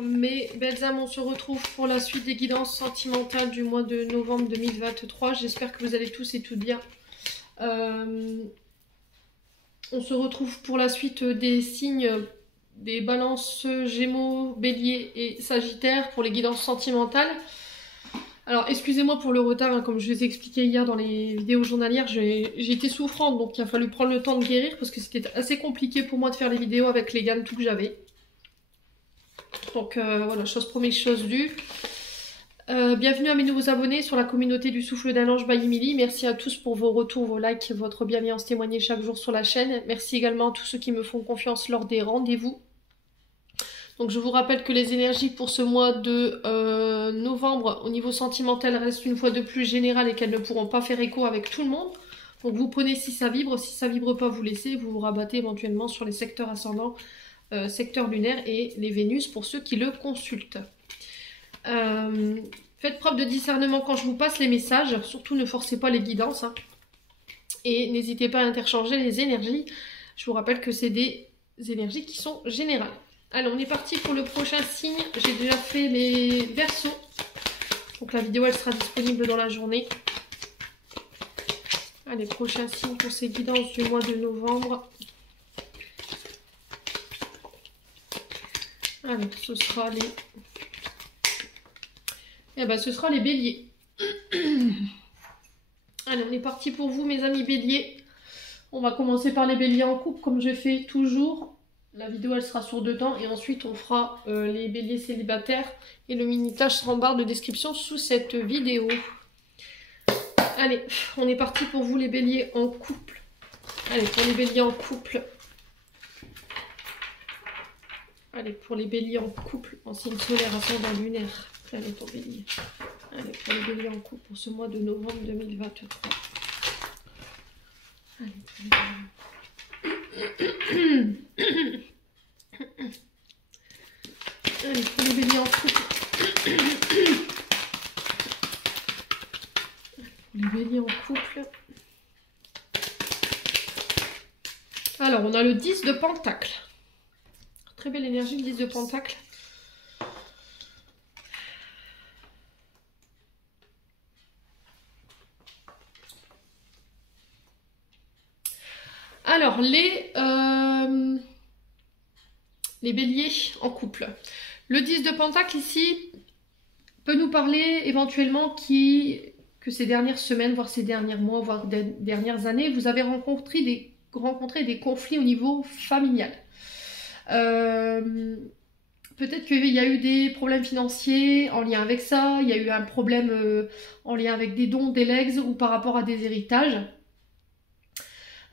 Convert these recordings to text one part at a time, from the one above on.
mes belles âmes, on se retrouve pour la suite des guidances sentimentales du mois de novembre 2023. J'espère que vous allez tous et toutes bien. On se retrouve pour la suite des signes des balances, gémeaux, bélier et sagittaire pour les guidances sentimentales. Alors excusez-moi pour le retard, hein, comme je vous ai expliqué hier dans les vidéos journalières, j'ai été souffrante, donc il a fallu prendre le temps de guérir parce que c'était assez compliqué pour moi de faire les vidéos avec les gannes tout que j'avais. Donc voilà, chose promise, chose due. Bienvenue à mes nouveaux abonnés sur la communauté du Souffle d'un Ange by Emily. Merci à tous pour vos retours, vos likes, votre bienveillance témoignée chaque jour sur la chaîne. Merci également à tous ceux qui me font confiance lors des rendez-vous. Donc je vous rappelle que les énergies pour ce mois de novembre au niveau sentimental restent une fois de plus générales et qu'elles ne pourront pas faire écho avec tout le monde. Donc vous prenez si ça vibre pas vous laissez, vous vous rabattez éventuellement sur les secteurs ascendants, secteur lunaire et les Vénus pour ceux qui le consultent. Faites preuve de discernement quand je vous passe les messages, surtout ne forcez pas les guidances, hein. Et n'hésitez pas à interchanger les énergies. Je vous rappelle que c'est des énergies qui sont générales. Allez, on est parti pour le prochain signe. J'ai déjà fait les Verseaux. Donc la vidéo, elle sera disponible dans la journée. Allez, prochain signe pour ces guidances du mois de novembre. Allez, ce sera les... Eh ben, ce sera les béliers. Allez, on est parti pour vous, mes amis béliers. On va commencer par les béliers en couple, comme je fais toujours. La vidéo, elle sera sur 2 temps. Et ensuite, on fera les béliers célibataires. Et le mini-tâche sera en barre de description sous cette vidéo. Allez, on est parti pour vous, les béliers en couple. Allez, pour les béliers en couple. Allez, pour les béliers en couple, en signe solaire, ascendant lunaire. Allez, pour bélier. Allez, pour les béliers en couple pour ce mois de novembre 2023. Allez, pour les béliers. Allez, pour les béliers en couple. Pour les béliers en couple. Alors, on a le 10 de Pentacle. Très belle énergie, le 10 de Pentacle. Alors, les béliers en couple. Le 10 de Pentacle ici peut nous parler éventuellement que ces dernières semaines, voire ces derniers mois, voire des dernières années, vous avez rencontré des conflits au niveau familial. Peut-être qu'il y a eu des problèmes financiers en lien avec ça, il y a eu un problème en lien avec des dons, des legs ou par rapport à des héritages.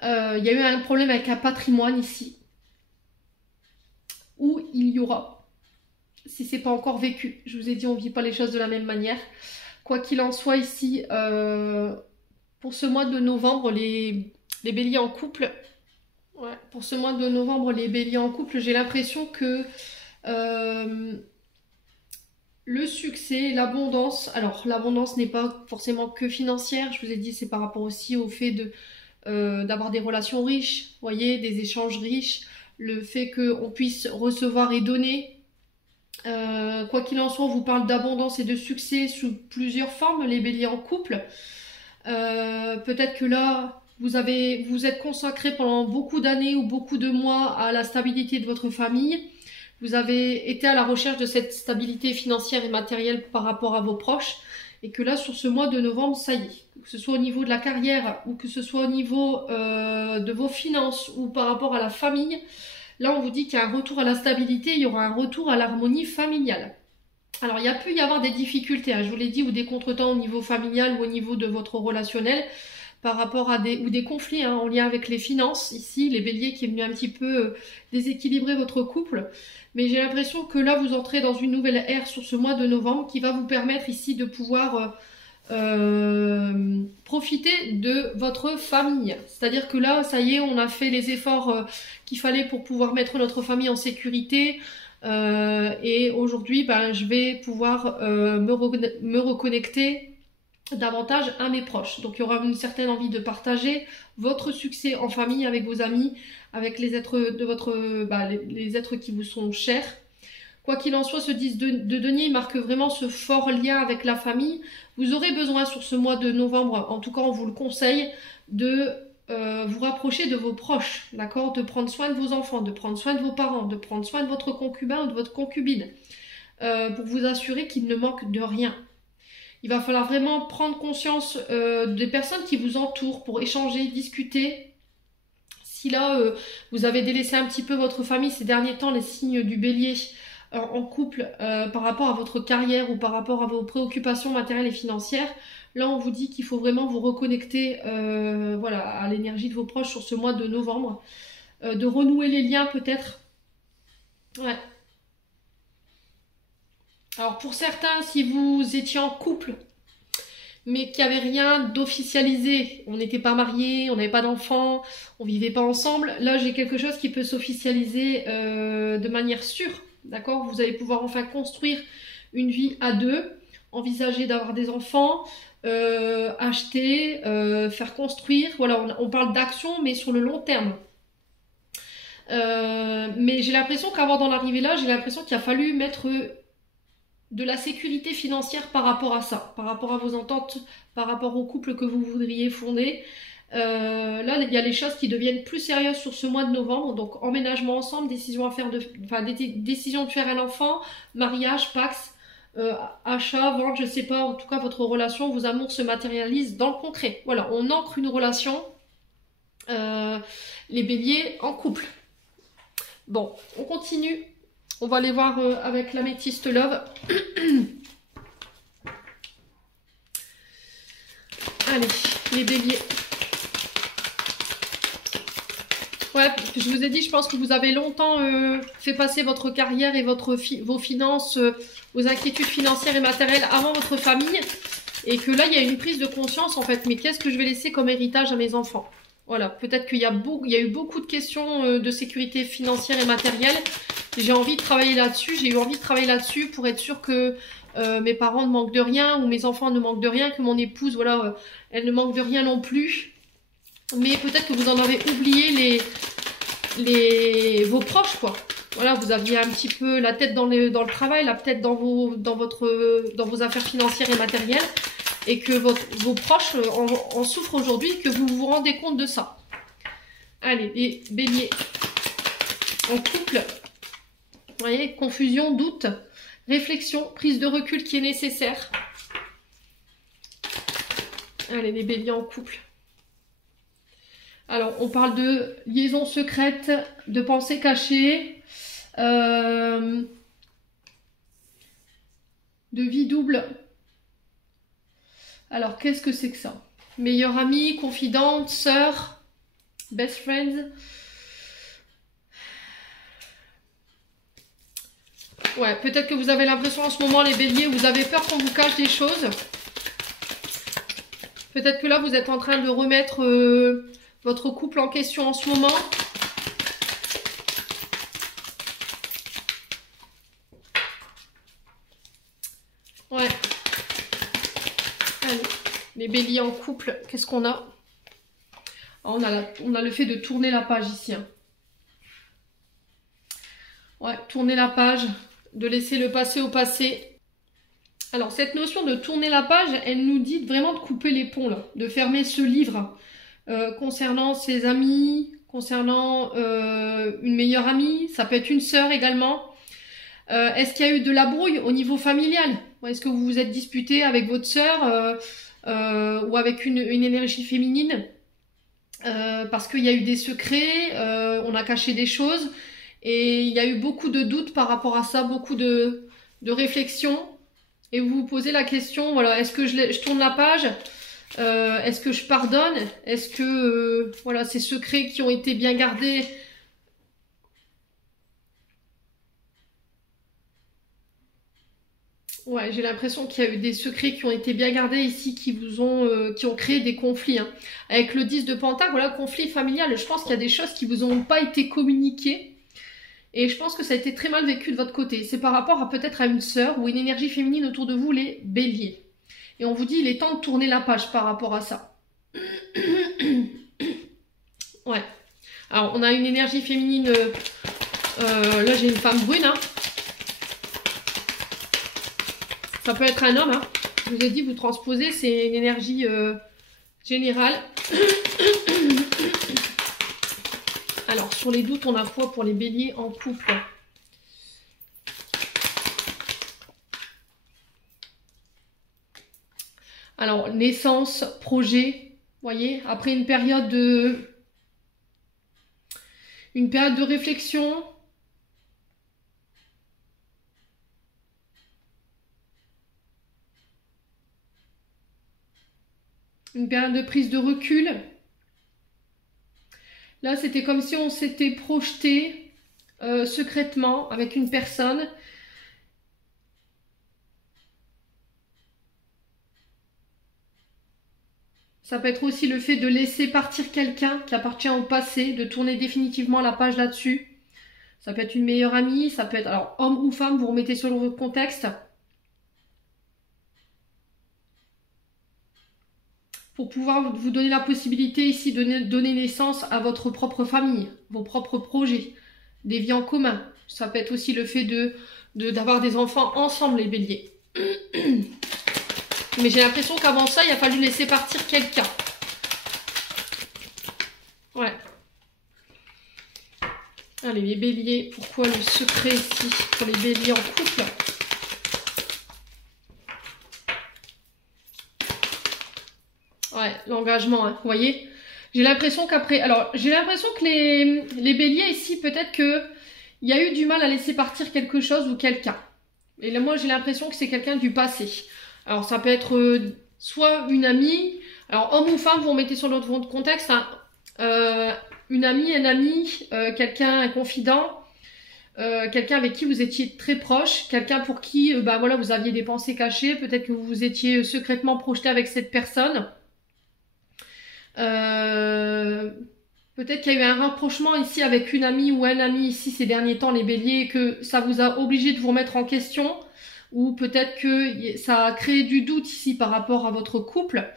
Il y a eu un problème avec un patrimoine ici, où il y aura, si c'est pas encore vécu, je vous ai dit on ne vit pas les choses de la même manière. Quoi qu'il en soit ici, pour ce mois de novembre, les béliers en couple, pour ce mois de novembre, les béliers en couple, j'ai l'impression que le succès, l'abondance, alors l'abondance n'est pas forcément que financière, je vous ai dit c'est par rapport aussi au fait d'avoir des relations riches, vous voyez, des échanges riches, le fait qu'on puisse recevoir et donner. Quoi qu'il en soit, on vous parle d'abondance et de succès sous plusieurs formes, les béliers en couple. Peut-être que là, vous êtes consacré pendant beaucoup d'années ou beaucoup de mois à la stabilité de votre famille. Vous avez été à la recherche de cette stabilité financière et matérielle par rapport à vos proches. Et que là, sur ce mois de novembre, ça y est. Que ce soit au niveau de la carrière ou que ce soit au niveau de vos finances ou par rapport à la famille, là, on vous dit qu'il y a un retour à la stabilité, il y aura un retour à l'harmonie familiale. Alors, il y a pu y avoir des difficultés, hein, je vous l'ai dit, ou des contretemps au niveau familial ou au niveau de votre relationnel par rapport à des conflits hein, en lien avec les finances. Ici, les béliers qui est venu un petit peu déséquilibrer votre couple. Mais j'ai l'impression que là, vous entrez dans une nouvelle ère sur ce mois de novembre qui va vous permettre ici de pouvoir profiter de votre famille. C'est-à-dire que là, ça y est, on a fait les efforts qu'il fallait pour pouvoir mettre notre famille en sécurité. Et aujourd'hui, ben, je vais pouvoir me reconnecter davantage à mes proches. Donc il y aura une certaine envie de partager votre succès en famille avec vos amis, avec les êtres de votre les êtres qui vous sont chers. Quoi qu'il en soit, ce 10 de denier il marque vraiment ce fort lien avec la famille. Vous aurez besoin sur ce mois de novembre, en tout cas on vous le conseille, de vous rapprocher de vos proches, d'accord, de prendre soin de vos enfants, de prendre soin de vos parents, de prendre soin de votre concubin ou de votre concubine, pour vous assurer qu'il ne manque de rien. Il va falloir vraiment prendre conscience des personnes qui vous entourent pour échanger, discuter. Si là, vous avez délaissé un petit peu votre famille ces derniers temps, les signes du bélier en couple, par rapport à votre carrière ou par rapport à vos préoccupations matérielles et financières, là on vous dit qu'il faut vraiment vous reconnecter voilà, à l'énergie de vos proches sur ce mois de novembre, de renouer les liens peut-être. Ouais. Alors pour certains, si vous étiez en couple, mais qu'il n'y avait rien d'officialisé, on n'était pas mariés, on n'avait pas d'enfants, on vivait pas ensemble, là j'ai quelque chose qui peut s'officialiser de manière sûre, d'accord? Vous allez pouvoir enfin construire une vie à deux, envisager d'avoir des enfants, acheter, faire construire, voilà, on parle d'action mais sur le long terme. Mais j'ai l'impression qu'avant d'en arriver là, j'ai l'impression qu'il a fallu mettre de la sécurité financière par rapport à ça, par rapport à vos ententes, par rapport au couple que vous voudriez fonder. Là, il y a les choses qui deviennent plus sérieuses sur ce mois de novembre, donc emménagement ensemble, décision à faire décision de faire un enfant, mariage, Pax, achat, vente, je sais pas, en tout cas votre relation, vos amours se matérialisent dans le concret. Voilà, on ancre une relation, les béliers en couple. Bon, on continue. On va aller voir avec l'améthyste love. Allez, les béliers. Ouais, je vous ai dit, je pense que vous avez longtemps fait passer votre carrière et vos finances, vos inquiétudes financières et matérielles avant votre famille. Et que là, il y a une prise de conscience en fait. Mais qu'est-ce que je vais laisser comme héritage à mes enfants? Voilà, peut-être qu'il y a eu beaucoup de questions de sécurité financière et matérielle. J'ai envie de travailler là-dessus, j'ai eu envie de travailler là-dessus pour être sûre que mes parents ne manquent de rien ou mes enfants ne manquent de rien, que mon épouse, voilà, elle ne manque de rien non plus. Mais peut-être que vous en avez oublié vos proches, quoi. Voilà, vous aviez un petit peu la tête dans le travail, la tête dans vos affaires financières et matérielles, et que vos proches en souffrent aujourd'hui, que vous vous rendez compte de ça. Allez, les béliers en couple. Vous voyez, confusion, doute, réflexion, prise de recul qui est nécessaire. Allez, les béliers en couple. Alors, on parle de liaison secrète, de pensée cachée, de vie double. Alors, qu'est-ce que c'est que ça? Meilleure amie, confidente, sœur, best friends. Ouais, peut-être que vous avez l'impression en ce moment, les béliers, vous avez peur qu'on vous cache des choses. Peut-être que là, vous êtes en train de remettre votre couple en question en ce moment. Ouais. Allez, les béliers en couple, qu'est-ce qu'on a? On a le fait de tourner la page ici. Hein. Ouais, tourner la page, de laisser le passé au passé. Alors, cette notion de tourner la page, elle nous dit vraiment de couper les ponts, là, de fermer ce livre concernant ses amis, concernant une meilleure amie, ça peut être une sœur également. Est-ce qu'il y a eu de la brouille au niveau familial? Est-ce que vous vous êtes disputé avec votre sœur ou avec une énergie féminine parce qu'il y a eu des secrets, on a caché des choses et il y a eu beaucoup de doutes par rapport à ça, beaucoup de réflexions. Et vous vous posez la question, voilà, est-ce que je tourne la page? Est-ce que je pardonne? Est-ce que voilà, ces secrets qui ont été bien gardés, ouais, j'ai l'impression qu'il y a eu des secrets qui ont été bien gardés ici, qui ont créé des conflits. Hein. Avec le 10 de Pentacle, voilà, conflit familial, je pense qu'il y a des choses qui vous ont pas été communiquées. Et je pense que ça a été très mal vécu de votre côté. C'est par rapport à peut-être à une sœur ou une énergie féminine autour de vous, les béliers. Et on vous dit, il est temps de tourner la page par rapport à ça. Ouais. Alors, on a une énergie féminine... là, j'ai une femme brune. Hein. Ça peut être un homme, hein. Je vous ai dit, vous transposez, c'est une énergie générale. Alors, sur les doutes, on a quoi pour les béliers en couple? Alors, naissance, projet, voyez, après une période de réflexion. Une période de prise de recul. Là, c'était comme si on s'était projeté secrètement avec une personne. Ça peut être aussi le fait de laisser partir quelqu'un qui appartient au passé, de tourner définitivement la page là-dessus. Ça peut être une meilleure amie, ça peut être, alors homme ou femme, vous remettez selon votre contexte. Pour pouvoir vous donner la possibilité ici de donner naissance à votre propre famille, vos propres projets, des vies en commun. Ça peut être aussi le fait d'avoir des enfants ensemble, les béliers. Mais j'ai l'impression qu'avant ça, il a fallu laisser partir quelqu'un. Ouais. Allez, les béliers, pourquoi le secret ici pour les béliers en couple? Ouais, l'engagement, hein, vous voyez. J'ai l'impression qu'après... Alors, j'ai l'impression que les béliers ici, peut-être que il y a eu du mal à laisser partir quelque chose ou quelqu'un. Et là, moi, j'ai l'impression que c'est quelqu'un du passé. Alors, ça peut être soit une amie... Alors, homme ou femme, vous remettez sur votre contexte. Hein, une amie, un ami, quelqu'un, un confident... quelqu'un avec qui vous étiez très proche, quelqu'un pour qui bah, voilà, vous aviez des pensées cachées, peut-être que vous vous étiez secrètement projeté avec cette personne. Peut-être qu'il y a eu un rapprochement ici avec une amie ou un ami ici ces derniers temps, les béliers, et que ça vous a obligé de vous remettre en question, ou peut-être que ça a créé du doute ici par rapport à votre couple,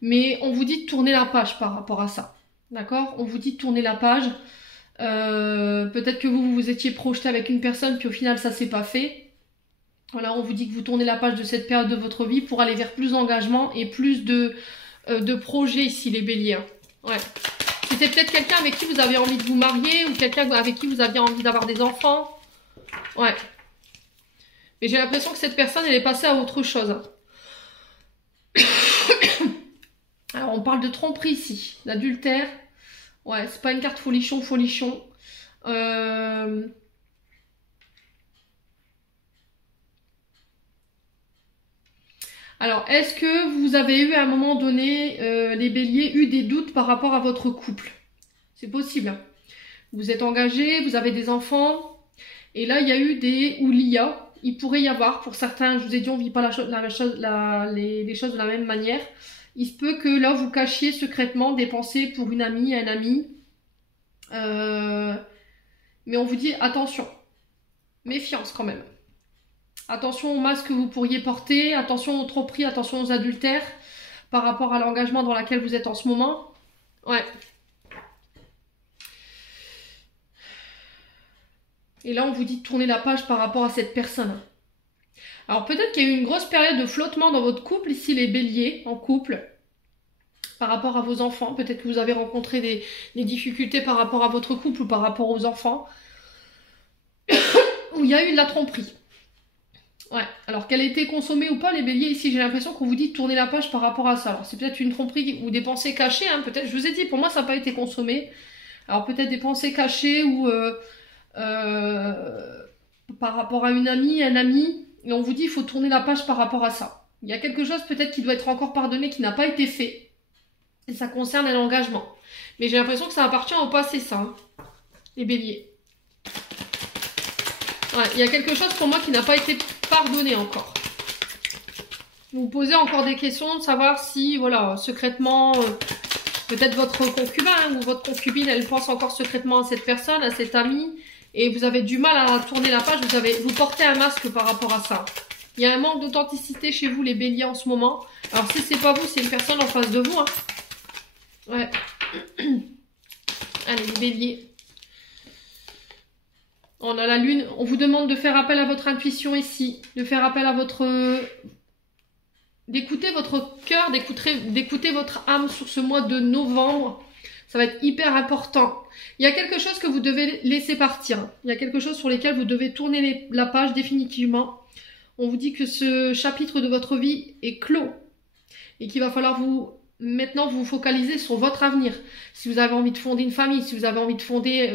mais on vous dit de tourner la page par rapport à ça, d'accord? On vous dit de tourner la page. Peut-être que vous vous étiez projeté avec une personne puis au final ça s'est pas fait. Voilà, on vous dit que vous tournez la page de cette période de votre vie pour aller vers plus d'engagement et plus de projets ici, les béliers. Ouais. C'était peut-être quelqu'un avec qui vous avez envie de vous marier ou quelqu'un avec qui vous aviez envie d'avoir des enfants. Ouais. Mais j'ai l'impression que cette personne elle est passée à autre chose. Alors on parle de tromperie ici, d'adultère. Ouais, c'est pas une carte folichon, folichon. Alors, est-ce que vous avez eu à un moment donné, les béliers, eu des doutes par rapport à votre couple? C'est possible. Hein. Vous êtes engagés, vous avez des enfants. Et là, il y a eu ou il pourrait y avoir, pour certains, je vous ai dit, on ne vit pas les choses de la même manière. Il se peut que là, vous cachiez secrètement des pensées pour une amie, un ami. Mais on vous dit attention, méfiance quand même. Attention aux masques que vous pourriez porter, attention aux tromperies, attention aux adultères par rapport à l'engagement dans lequel vous êtes en ce moment. Ouais. Et là, on vous dit de tourner la page par rapport à cette personne. Alors peut-être qu'il y a eu une grosse période de flottement dans votre couple, ici les béliers en couple, par rapport à vos enfants. Peut-être que vous avez rencontré des difficultés par rapport à votre couple ou par rapport aux enfants. Où il y a eu de la tromperie. Ouais, alors qu'elle a été consommée ou pas, les béliers, ici j'ai l'impression qu'on vous dit de tourner la page par rapport à ça. Alors c'est peut-être une tromperie ou des pensées cachées, hein, peut-être, je vous ai dit, pour moi ça n'a pas été consommé. Alors peut-être des pensées cachées ou par rapport à une amie, un ami, et on vous dit il faut tourner la page par rapport à ça. Il y a quelque chose peut-être qui doit être encore pardonné, qui n'a pas été fait, et ça concerne un engagement. Mais j'ai l'impression que ça appartient au passé, ça, hein, les béliers. Ouais, il y a quelque chose pour moi qui n'a pas été pardonné encore. Vous vous posez encore des questions de savoir si, voilà, secrètement, peut-être votre concubin ou votre concubine, elle pense encore secrètement à cette personne, à cet ami, et vous avez du mal à tourner la page, vous portez un masque par rapport à ça. Il y a un manque d'authenticité chez vous, les béliers, en ce moment. Alors si c'est pas vous, c'est une personne en face de vous. Hein. Ouais. Allez, les béliers. On a la lune, on vous demande de faire appel à votre intuition ici, de faire appel à votre d'écouter votre cœur, d'écouter votre âme sur ce mois de novembre. Ça va être hyper important. Il y a quelque chose que vous devez laisser partir. Il y a quelque chose sur lequel vous devez tourner la page définitivement. On vous dit que ce chapitre de votre vie est clos et qu'il va falloir maintenant vous focaliser sur votre avenir. Si vous avez envie de fonder une famille, si vous avez envie de fonder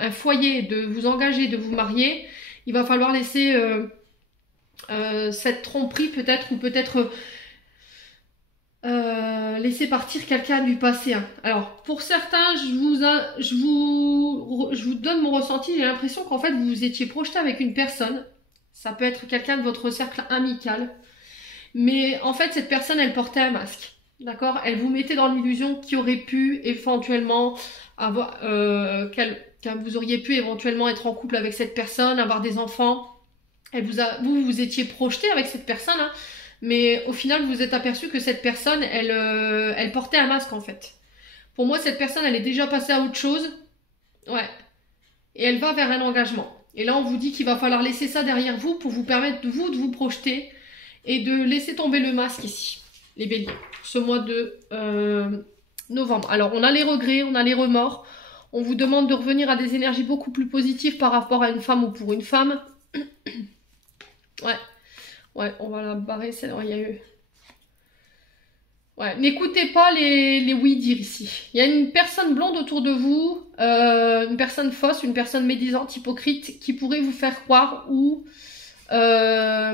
un foyer, de vous engager, de vous marier, il va falloir laisser cette tromperie peut-être, ou peut-être laisser partir quelqu'un du passé. Hein. Alors pour certains, je vous donne mon ressenti. J'ai l'impression qu'en fait vous vous étiez projeté avec une personne. Ça peut être quelqu'un de votre cercle amical, mais en fait cette personne elle portait un masque. D'accord, elle vous mettait dans l'illusion qu'il aurait pu éventuellement avoir, vous auriez pu éventuellement être en couple avec cette personne, avoir des enfants. Vous étiez projeté avec cette personne, hein, mais au final vous vous êtes aperçu que cette personne, elle portait un masque en fait. Pour moi, cette personne, elle est déjà passée à autre chose, ouais, et elle va vers un engagement. Et là, on vous dit qu'il va falloir laisser ça derrière vous pour vous permettre de vous projeter et de laisser tomber le masque ici. Les béliers, ce mois de novembre. Alors, on a les regrets, on a les remords. On vous demande de revenir à des énergies beaucoup plus positives par rapport à une femme ou pour une femme. Ouais, on va la barrer. Il y a eu... Ouais, n'écoutez pas les oui-dire ici. Il y a une personne blonde autour de vous, une personne fausse, une personne médisante, hypocrite, qui pourrait vous faire croire ou... Ah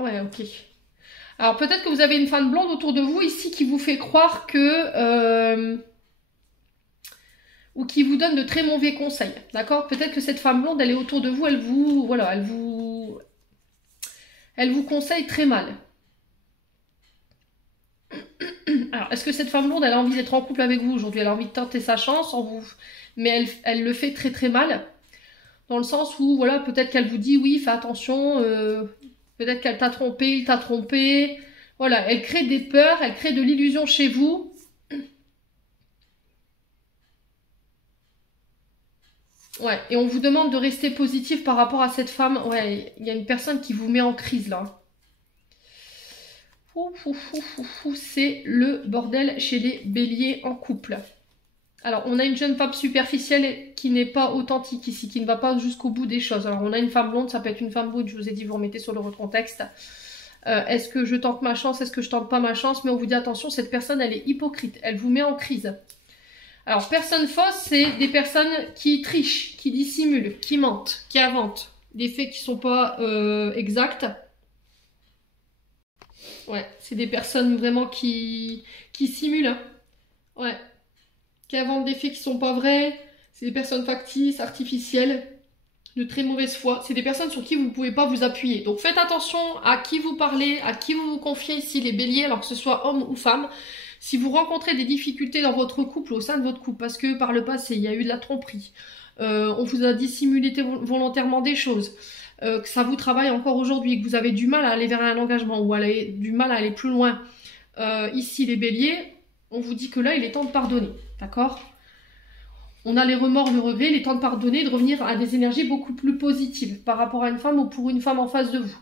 ouais, ok. Alors peut-être que vous avez une femme blonde autour de vous ici qui vous fait croire que... ou qui vous donne de très mauvais conseils, d'accord? Peut-être que cette femme blonde, elle est autour de vous, elle vous conseille très mal. Alors, est-ce que cette femme blonde, elle a envie d'être en couple avec vous aujourd'hui? Elle a envie de tenter sa chance, mais elle le fait très très mal. Dans le sens où, voilà, peut-être qu'elle vous dit, oui, fais attention, peut-être qu'elle t'a trompé, il t'a trompé. Voilà, elle crée des peurs, elle crée de l'illusion chez vous. Ouais, et on vous demande de rester positif par rapport à cette femme. Ouais, il y a une personne qui vous met en crise, là. C'est le bordel chez les béliers en couple. Alors, on a une jeune femme superficielle qui n'est pas authentique ici, qui ne va pas jusqu'au bout des choses. Alors, on a une femme blonde, ça peut être une femme brune, je vous ai dit, vous remettez sur le contexte. Est-ce que je tente ma chance? Est-ce que je tente pas ma chance? Mais on vous dit, attention, cette personne, elle est hypocrite. Elle vous met en crise. Alors, personne fausse, c'est des personnes qui trichent, qui dissimulent, qui mentent, qui inventent. Des faits qui sont pas exacts. Ouais, c'est des personnes vraiment qui simulent. Hein. Ouais. Qui inventent des faits qui sont pas vrais. C'est des personnes factices, artificielles, de très mauvaise foi. C'est des personnes sur qui vous ne pouvez pas vous appuyer. Donc faites attention à qui vous parlez, à qui vous vous confiez ici, les béliers, alors que ce soit homme ou femme. Si vous rencontrez des difficultés dans votre couple, au sein de votre couple, parce que par le passé, il y a eu de la tromperie, on vous a dissimulé volontairement des choses, que ça vous travaille encore aujourd'hui, que vous avez du mal à aller vers un engagement ou du mal à aller plus loin, ici les béliers, on vous dit que là, il est temps de pardonner, d'accord? On a les remords, le regret, il est temps de pardonner, de revenir à des énergies beaucoup plus positives par rapport à une femme ou pour une femme en face de vous.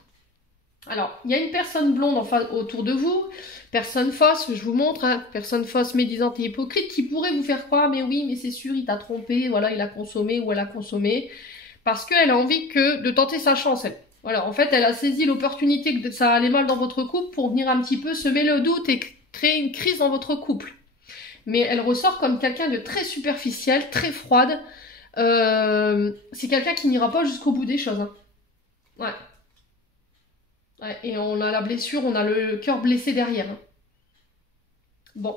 Alors, il y a une personne blonde autour de vous, personne fausse, je vous montre, hein, personne fausse, médisante et hypocrite, qui pourrait vous faire croire, mais oui, mais c'est sûr, il t'a trompé, voilà, il a consommé ou elle a consommé, parce qu'elle a envie de tenter sa chance, elle. Voilà, en fait, elle a saisi l'opportunité que ça allait mal dans votre couple pour venir un petit peu semer le doute et créer une crise dans votre couple. Mais elle ressort comme quelqu'un de très superficiel, très froide. C'est quelqu'un qui n'ira pas jusqu'au bout des choses. Hein. Ouais. Ouais. Et on a la blessure, on a le cœur blessé derrière. Hein. Bon.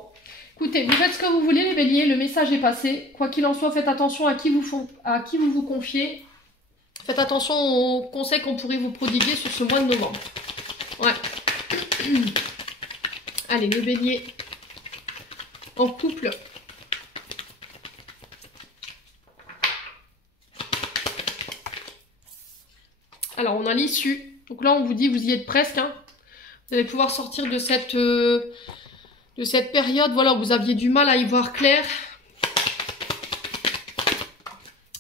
Écoutez, vous faites ce que vous voulez les béliers, le message est passé. Quoi qu'il en soit, faites attention à qui vous confiez. Faites attention aux conseils qu'on pourrait vous prodiguer sur ce mois de novembre. Ouais. Allez, le bélier en couple. Alors, on a l'issue. Donc là, on vous dit, vous y êtes presque. Hein. Vous allez pouvoir sortir de cette période, voilà, où vous aviez du mal à y voir clair.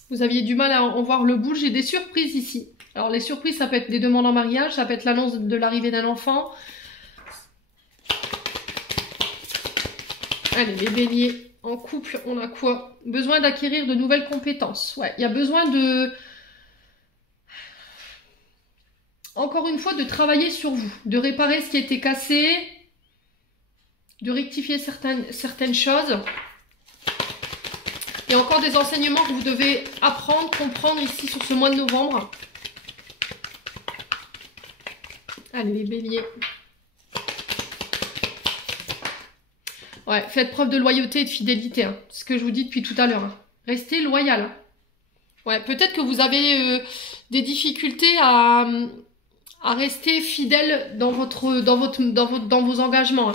Vous aviez du mal à en voir le bout. J'ai des surprises ici. Alors les surprises, ça peut être des demandes en mariage, ça peut être l'annonce de l'arrivée d'un enfant. Allez, les béliers, en couple, on a quoi? Besoin d'acquérir de nouvelles compétences. Ouais, il y a besoin de... Encore une fois, de travailler sur vous, de réparer ce qui a été cassé, de rectifier certaines choses. Il y a encore des enseignements que vous devez apprendre, comprendre ici sur ce mois de novembre. Allez, les béliers. Ouais, faites preuve de loyauté et de fidélité. Hein. C'est ce que je vous dis depuis tout à l'heure. Hein. Restez loyal. Hein. Ouais, peut-être que vous avez des difficultés à rester fidèle dans vos engagements. Hein.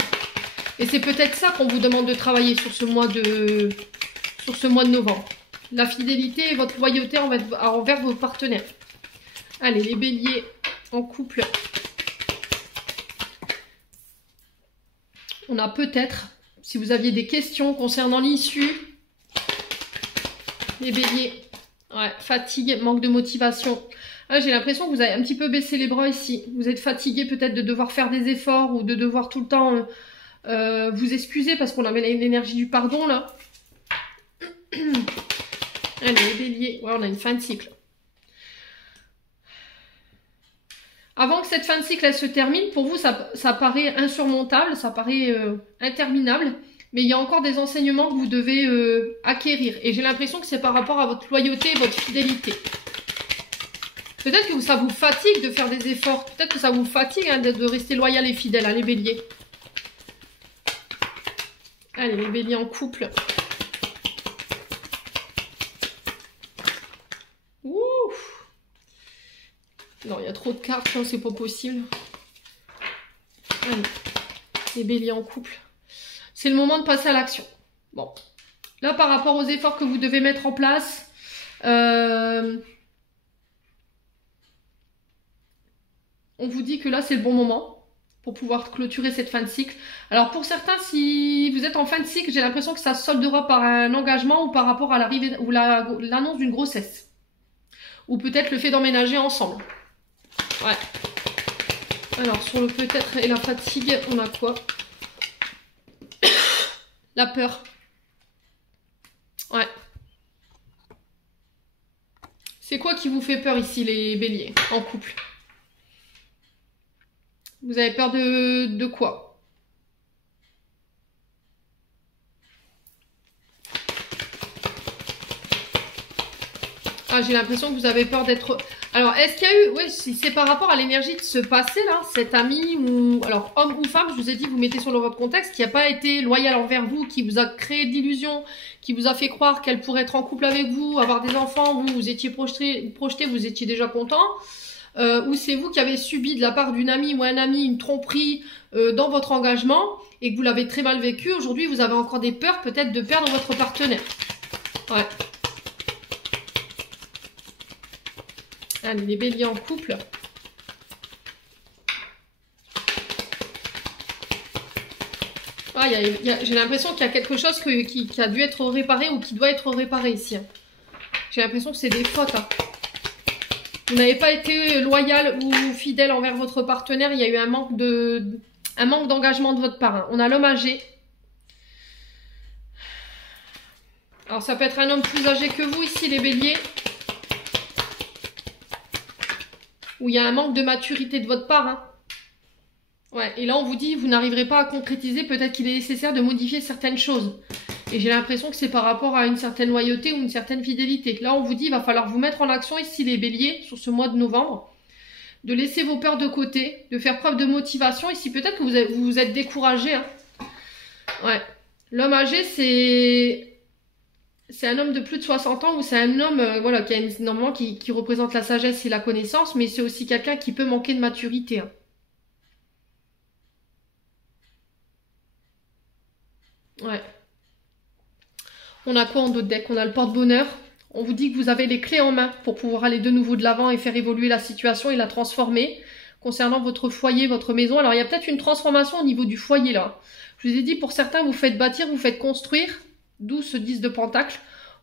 Et c'est peut-être ça qu'on vous demande de travailler sur ce mois de novembre. La fidélité et votre loyauté envers vos partenaires. Allez, les béliers en couple. On a peut-être, si vous aviez des questions concernant l'issue, les béliers, ouais, fatigue, manque de motivation. Ah, j'ai l'impression que vous avez un petit peu baissé les bras ici. Vous êtes fatigué peut-être de devoir faire des efforts ou de devoir tout le temps vous excuser parce qu'on avait l'énergie du pardon là. Allez, les béliers, ouais, on a une fin de cycle. Avant que cette fin de cycle elle se termine, pour vous, ça paraît insurmontable, ça paraît interminable, mais il y a encore des enseignements que vous devez acquérir. Et j'ai l'impression que c'est par rapport à votre loyauté et votre fidélité. Peut-être que ça vous fatigue de faire des efforts, peut-être que ça vous fatigue hein, de rester loyal et fidèle, hein, les béliers. Allez, les béliers en couple. Non, il y a trop de cartes, c'est pas possible. Allez, les béliers en couple. C'est le moment de passer à l'action. Bon, là par rapport aux efforts que vous devez mettre en place, on vous dit que là c'est le bon moment pour pouvoir clôturer cette fin de cycle. Alors pour certains, si vous êtes en fin de cycle, j'ai l'impression que ça se soldera par un engagement ou par rapport à l'arrivée ou l'annonce d'une grossesse. Ou peut-être le fait d'emménager ensemble. Ouais. Alors, sur le peut-être et la fatigue, on a quoi? La peur. Ouais. C'est quoi qui vous fait peur ici, les béliers, en couple? Vous avez peur de quoi? Ah, j'ai l'impression que vous avez peur d'être... Alors, est-ce qu'il y a eu... Oui, si c'est par rapport à l'énergie de ce passé, là, cet ami, ou... Alors, homme ou femme, je vous ai dit, vous mettez sur votre contexte, qui n'a pas été loyal envers vous, qui vous a créé d'illusions, qui vous a fait croire qu'elle pourrait être en couple avec vous, avoir des enfants, vous étiez projeté, vous étiez déjà content, ou c'est vous qui avez subi de la part d'une amie ou un ami une tromperie dans votre engagement, et que vous l'avez très mal vécu. Aujourd'hui, vous avez encore des peurs, peut-être, de perdre votre partenaire. Ouais. Allez, les béliers en couple. Ah, j'ai l'impression qu'il y a quelque chose qui a dû être réparé ou qui doit être réparé ici. Hein. J'ai l'impression que c'est des fautes. Hein. Vous n'avez pas été loyal ou fidèle envers votre partenaire. Il y a eu un manque d'engagement de votre part. Hein. On a l'homme âgé. Alors, ça peut être un homme plus âgé que vous ici, les béliers. Où il y a un manque de maturité de votre part. Hein. Ouais, et là on vous dit, vous n'arriverez pas à concrétiser, peut-être qu'il est nécessaire de modifier certaines choses. Et j'ai l'impression que c'est par rapport à une certaine loyauté ou une certaine fidélité. Là on vous dit, il va falloir vous mettre en action ici les béliers, sur ce mois de novembre. De laisser vos peurs de côté, de faire preuve de motivation. Ici peut-être que vous vous êtes découragé. Hein. Ouais, l'homme âgé c'est un homme de plus de 60 ans ou c'est un homme voilà, normalement qui représente la sagesse et la connaissance, mais c'est aussi quelqu'un qui peut manquer de maturité. Hein. Ouais. On a quoi en d'autres decks? On a le porte-bonheur. On vous dit que vous avez les clés en main pour pouvoir aller de nouveau de l'avant et faire évoluer la situation et la transformer. Concernant votre foyer, votre maison, alors il y a peut-être une transformation au niveau du foyer là. Je vous ai dit, pour certains, vous faites bâtir, vous faites construire. D'où ce 10 de pentacle,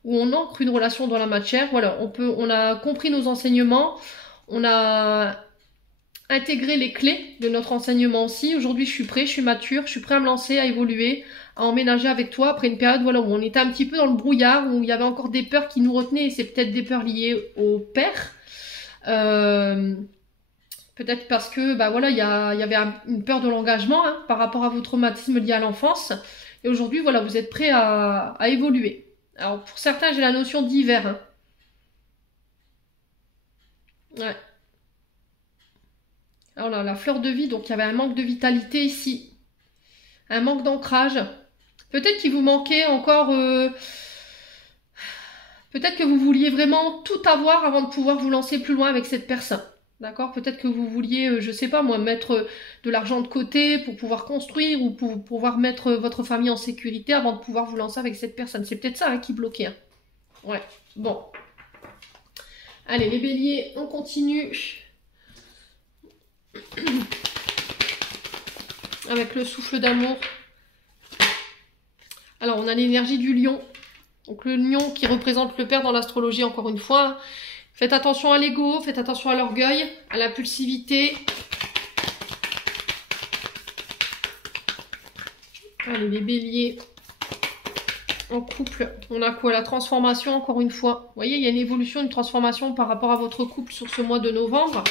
où on ancre une relation dans la matière. Voilà, on a compris nos enseignements, on a intégré les clés de notre enseignement aussi. Aujourd'hui, je suis prêt, je suis mature, je suis prêt à me lancer, à évoluer, à emménager avec toi après une période voilà, où on était un petit peu dans le brouillard, où il y avait encore des peurs qui nous retenaient, et c'est peut-être des peurs liées au père. Peut-être parce que bah voilà, il y avait une peur de l'engagement hein, par rapport à vos traumatismes liés à l'enfance. Et aujourd'hui, voilà, vous êtes prêts à évoluer. Alors pour certains, j'ai la notion d'hiver. Hein. Ouais. Alors là, la fleur de vie, donc il y avait un manque de vitalité ici. Un manque d'ancrage. Peut-être qu'il vous manquait encore... peut-être que vous vouliez vraiment tout avoir avant de pouvoir vous lancer plus loin avec cette personne. D'accord? Peut-être que vous vouliez, je sais pas moi, mettre de l'argent de côté pour pouvoir construire ou pour pouvoir mettre votre famille en sécurité avant de pouvoir vous lancer avec cette personne. C'est peut-être ça hein, qui bloquait. Hein. Ouais, bon. Allez, les béliers, on continue. Avec le souffle d'amour. Alors, on a l'énergie du lion. Donc, le lion qui représente le père dans l'astrologie, encore une fois. Faites attention à l'ego, faites attention à l'orgueil, à l'impulsivité. Allez, les béliers. En couple, on a quoi? La transformation, encore une fois. Vous voyez, il y a une évolution, une transformation par rapport à votre couple sur ce mois de novembre.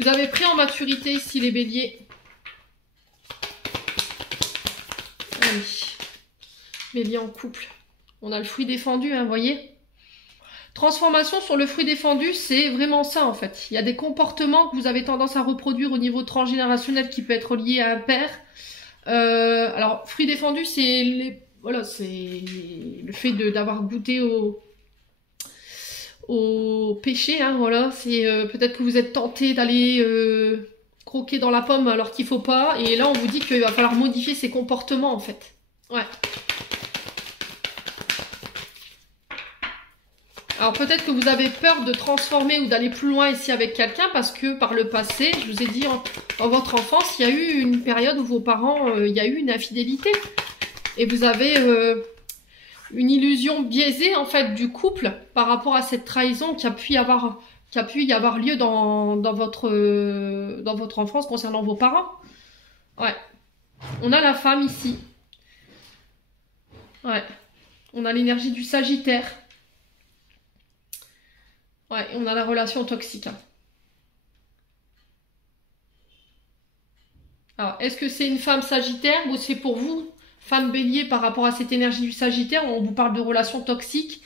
Vous avez pris en maturité ici, les béliers. Allez. Bélier en couple. On a le fruit défendu, hein, vous voyez. Transformation sur le fruit défendu, c'est vraiment ça, en fait. Il y a des comportements que vous avez tendance à reproduire au niveau transgénérationnel qui peut être lié à un père. Alors, fruit défendu, c'est voilà, c'est le fait d'avoir goûté au péché, hein, voilà. C'est peut-être que vous êtes tenté d'aller croquer dans la pomme alors qu'il faut pas. Et là, on vous dit qu'il va falloir modifier ses comportements, en fait. Ouais. Alors peut-être que vous avez peur de transformer ou d'aller plus loin ici avec quelqu'un parce que par le passé, je vous ai dit, dans votre enfance, il y a eu une période où vos parents, il y a eu une infidélité. Et vous avez une illusion biaisée en fait du couple par rapport à cette trahison qui a pu y avoir lieu dans votre enfance concernant vos parents. Ouais. On a la femme ici. Ouais. On a l'énergie du Sagittaire. Ouais, on a la relation toxique. Alors, est-ce que c'est une femme Sagittaire ou c'est pour vous, femme Bélier, par rapport à cette énergie du Sagittaire, où on vous parle de relation toxique?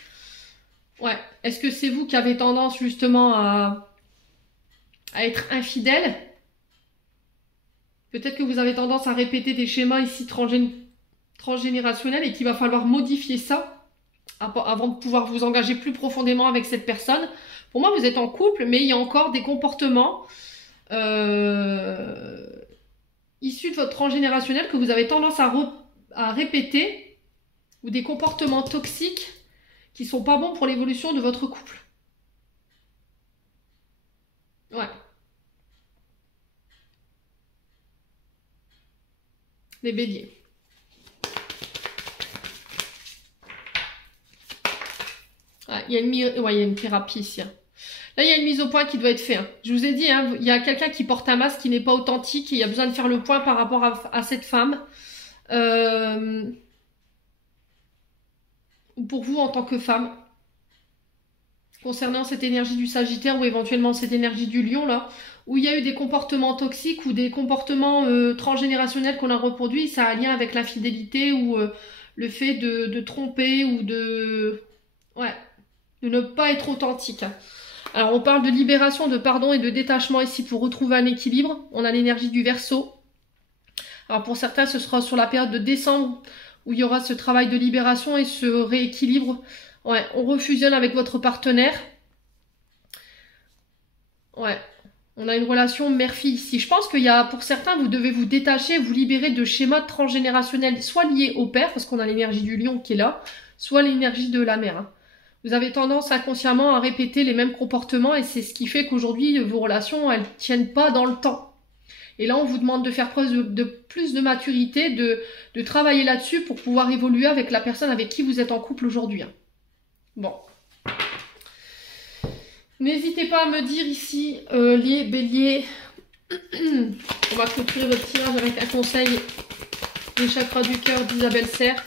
Ouais. Est-ce que c'est vous qui avez tendance justement à être infidèle? Peut-être que vous avez tendance à répéter des schémas ici transgénérationnels et qu'il va falloir modifier ça avant de pouvoir vous engager plus profondément avec cette personne. Pour moi, vous êtes en couple, mais il y a encore des comportements issus de votre transgénérationnel que vous avez tendance à répéter, ou des comportements toxiques qui sont pas bons pour l'évolution de votre couple. Ouais. Les béliers. Ah, il y a une thérapie ici. Hein. Là, il y a une mise au point qui doit être faite. Hein. Je vous ai dit, hein, il y a quelqu'un qui porte un masque qui n'est pas authentique et il y a besoin de faire le point par rapport à cette femme. Ou pour vous en tant que femme. Concernant cette énergie du Sagittaire ou éventuellement cette énergie du Lion, là, où il y a eu des comportements toxiques ou des comportements transgénérationnels qu'on a reproduits, ça a un lien avec l'infidélité ou le fait de tromper ou de... Ouais. De ne pas être authentique. Alors on parle de libération, de pardon et de détachement ici pour retrouver un équilibre. On a l'énergie du Verseau. Alors pour certains ce sera sur la période de décembre où il y aura ce travail de libération et ce rééquilibre. Ouais, on refusionne avec votre partenaire. Ouais, on a une relation mère-fille ici. Je pense qu'il y a, pour certains, vous devez vous détacher, vous libérer de schémas transgénérationnels, soit liés au père, parce qu'on a l'énergie du lion qui est là, soit l'énergie de la mère. Hein. Vous avez tendance inconsciemment à répéter les mêmes comportements et c'est ce qui fait qu'aujourd'hui, vos relations, elles tiennent pas dans le temps. Et là, on vous demande de faire preuve de plus de maturité, de travailler là-dessus pour pouvoir évoluer avec la personne avec qui vous êtes en couple aujourd'hui. Hein. Bon. N'hésitez pas à me dire ici, les béliers, on va clôturer votre tirage avec un conseil des chakras du cœur d'Isabelle Serre.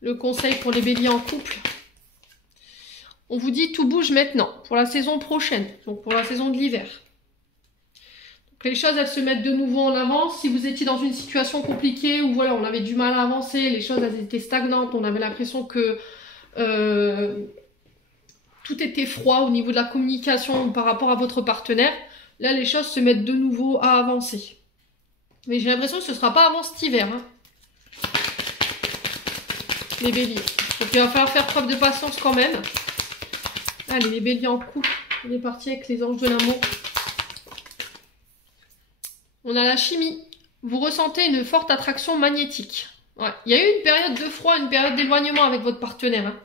Le conseil pour les béliers en couple. On vous dit tout bouge maintenant, pour la saison prochaine, donc pour la saison de l'hiver. Les choses, elles se mettent de nouveau en avance. Si vous étiez dans une situation compliquée où voilà, on avait du mal à avancer, les choses elles étaient stagnantes, on avait l'impression que tout était froid au niveau de la communication par rapport à votre partenaire, là les choses se mettent de nouveau à avancer. Mais j'ai l'impression que ce ne sera pas avant cet hiver. Hein. Les béliers. Donc il va falloir faire preuve de patience quand même. Allez, les béliers en couple. On est parti avec les anges de l'amour. On a la chimie. Vous ressentez une forte attraction magnétique. Ouais. Il y a eu une période de froid, une période d'éloignement avec votre partenaire. Hein.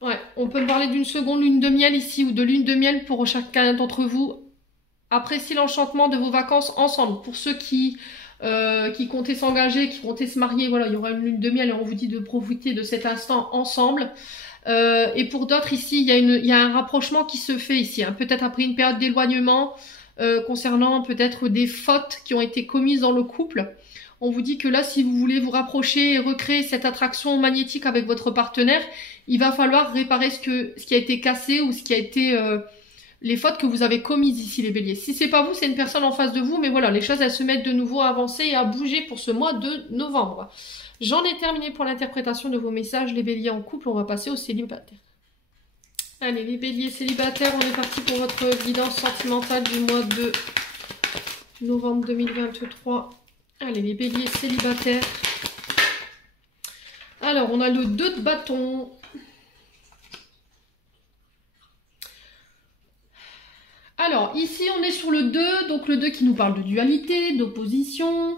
Ouais. On peut parler d'une seconde lune de miel ici ou de lune de miel pour chacun d'entre vous. Appréciez l'enchantement de vos vacances ensemble. Pour ceux qui comptaient s'engager, qui comptaient se marier, voilà, il y aura une lune de miel et on vous dit de profiter de cet instant ensemble. Et pour d'autres ici, il y a un rapprochement qui se fait ici. Hein. Peut-être après une période d'éloignement concernant peut-être des fautes qui ont été commises dans le couple. On vous dit que là, si vous voulez vous rapprocher et recréer cette attraction magnétique avec votre partenaire, il va falloir réparer ce qui a été cassé ou ce qui a été les fautes que vous avez commises ici, les béliers. Si c'est pas vous, c'est une personne en face de vous, mais voilà, les choses elles se mettent de nouveau à avancer et à bouger pour ce mois de novembre. J'en ai terminé pour l'interprétation de vos messages, les béliers en couple. On va passer aux célibataires. Allez, les béliers célibataires, on est parti pour votre guidance sentimentale du mois de novembre 2023. Allez, les béliers célibataires. Alors, on a le 2 de bâton. Alors, ici, on est sur le 2. Donc, le 2 qui nous parle de dualité, d'opposition,